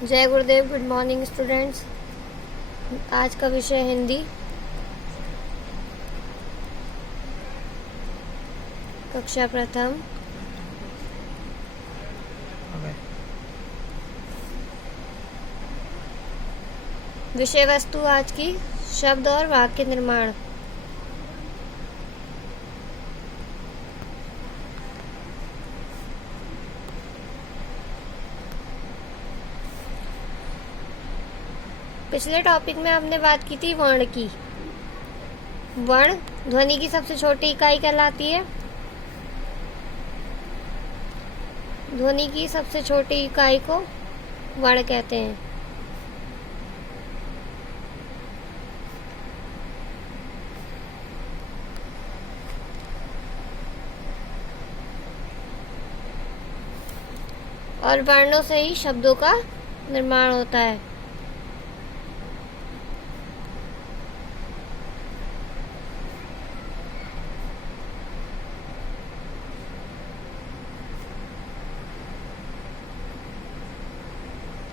जय गुरुदेव। Good morning students. आज का विषय हिंदी, कक्षा प्रथम। विषय वस्तु आज की शब्द और वाक्य निर्माण। पिछले टॉपिक में हमने बात की थी वर्ण की। वर्ण ध्वनि की सबसे छोटी इकाई कहलाती है। ध्वनि की सबसे छोटी इकाई को वर्ण कहते हैं। और वर्णों से ही शब्दों का निर्माण होता है।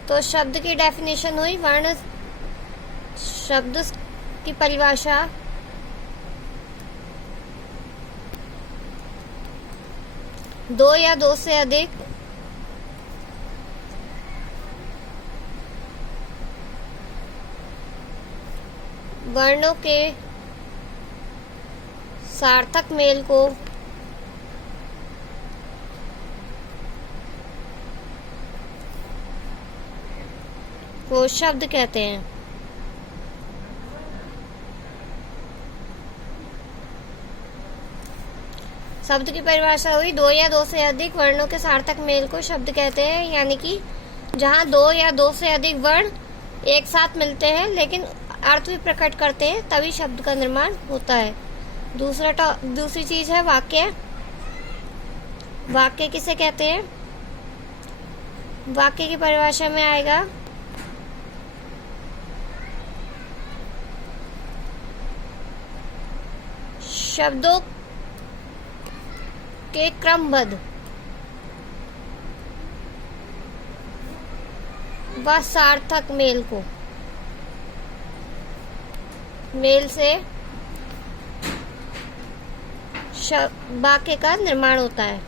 तो शब्द की डेफिनेशन हुई। वर्ण शब्द की परिभाषा दो या दो से अधिक वर्णों के सार्थक मेल को शब्द कहते हैं। शब्द की परिभाषा हुई दो या दो से अधिक वर्णों के सार्थक मेल को शब्द कहते हैं, यानी कि जहां दो या दो से अधिक वर्ण एक साथ मिलते हैं लेकिन अर्थ भी प्रकट करते हैं, तभी शब्द का निर्माण होता है। दूसरी चीज है वाक्य। वाक्य किसे कहते हैं? वाक्य की परिभाषा में आएगा शब्दों के क्रमबद्ध व सार्थक मेल से वाक्य का निर्माण होता है।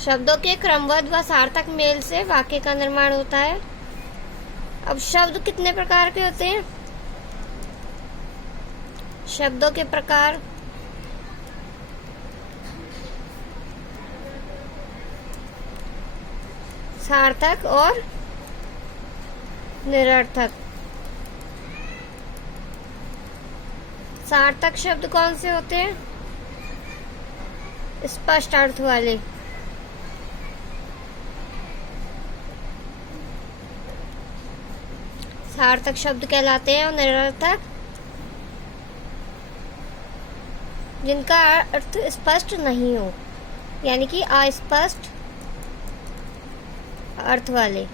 शब्दों के क्रमबद्ध व सार्थक मेल से वाक्य का निर्माण होता है। अब शब्द कितने प्रकार के होते हैं? शब्दों के प्रकार सार्थक और निरर्थक। सार्थक शब्द कौन से होते हैं? स्पष्ट अर्थ वाले। सार्थक शब्द कहलाते हैं। और निरर्थक जिनका अर्थ स्पष्ट नहीं हो, यानी कि अस्पष्ट अर्थ वाले।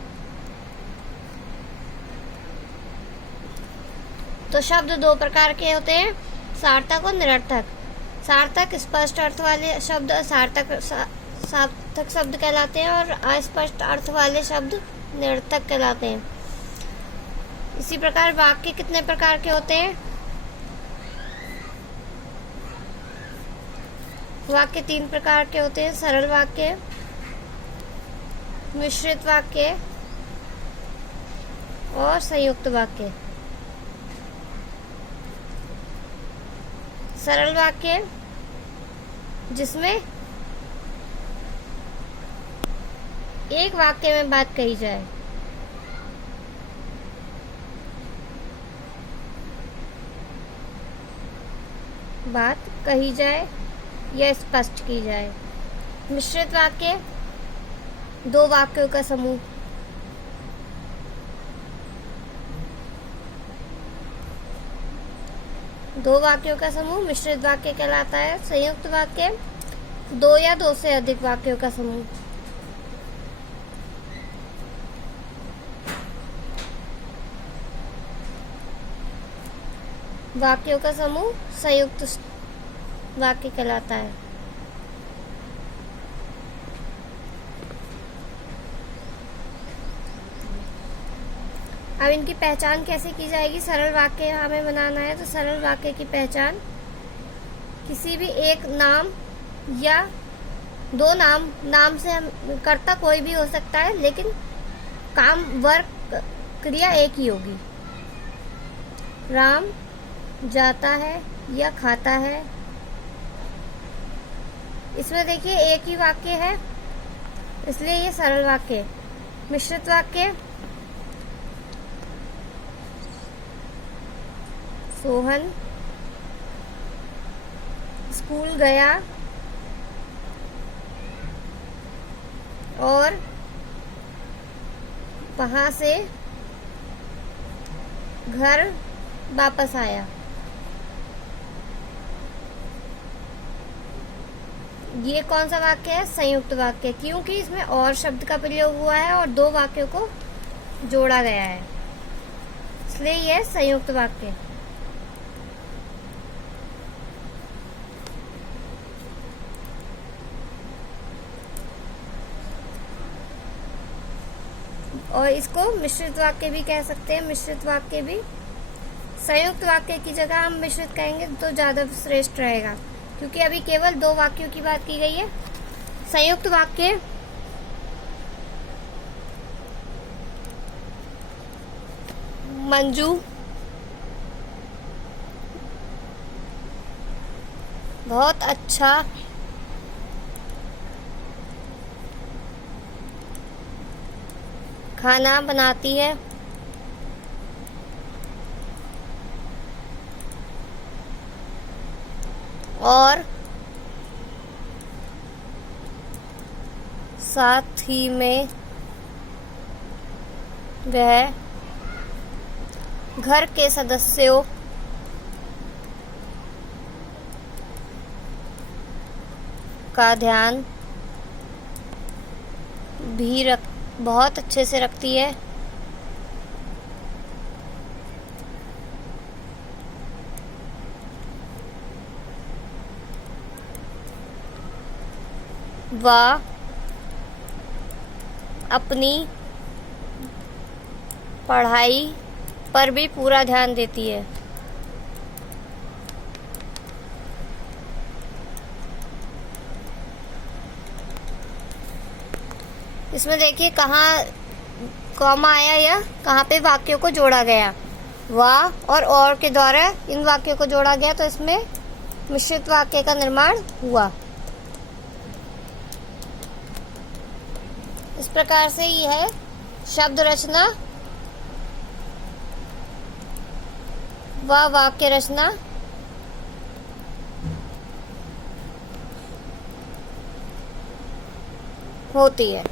तो शब्द दो प्रकार के होते हैं, सार्थक और निरर्थक। सार्थक स्पष्ट अर्थ वाले शब्द सार्थक शब्द कहलाते हैं और अस्पष्ट अर्थ वाले शब्द निरर्थक कहलाते हैं। इसी प्रकार वाक्य कितने प्रकार के होते हैं? वाक्य तीन प्रकार के होते हैं, सरल वाक्य, मिश्रित वाक्य और संयुक्त वाक्य। सरल वाक्य जिसमें एक वाक्य में बात कही जाए। बात कही जाए या स्पष्ट की जाए। मिश्रित वाक्य दो वाक्यों का समूह। दो वाक्यों का समूह मिश्रित वाक्य कहलाता है। संयुक्त वाक्य दो या दो से अधिक वाक्यों का समूह। वाक्यों का समूह संयुक्त वाक्य कहलाता है। अब इनकी पहचान कैसे की जाएगी? सरल वाक्य हमें बनाना है, तो सरल वाक्य की पहचान किसी भी एक नाम या दो नाम से हम कर्ता कोई भी हो सकता है, लेकिन काम वर्क क्रिया एक ही होगी। राम जाता है या खाता है, इसमें देखिए एक ही वाक्य है, इसलिए ये सरल वाक्य है। मिश्रित वाक्य, सोहन स्कूल गया और वहां से घर वापस आया। ये कौन सा वाक्य है? संयुक्त वाक्य, क्योंकि इसमें और शब्द का प्रयोग हुआ है और दो वाक्यों को जोड़ा गया है, इसलिए यह संयुक्त वाक्य। और इसको मिश्रित वाक्य भी कह सकते हैं। मिश्रित वाक्य भी, संयुक्त वाक्य की जगह हम मिश्रित कहेंगे तो ज्यादा श्रेष्ठ रहेगा, क्योंकि अभी केवल दो वाक्यों की बात की गई है। संयुक्त वाक्य, मंजू बहुत अच्छा खाना बनाती है। और साथ ही में वह घर के सदस्यों का ध्यान भी बहुत अच्छे से रखती है। वह अपनी पढ़ाई पर भी पूरा ध्यान देती है। इसमें देखिए कहाँ कॉमा आया या कहाँ पे वाक्यों को जोड़ा गया। वह और के द्वारा इन वाक्यों को जोड़ा गया, तो इसमें मिश्रित वाक्य का निर्माण हुआ। इस प्रकार से यह शब्द रचना व वाक्य रचना होती है।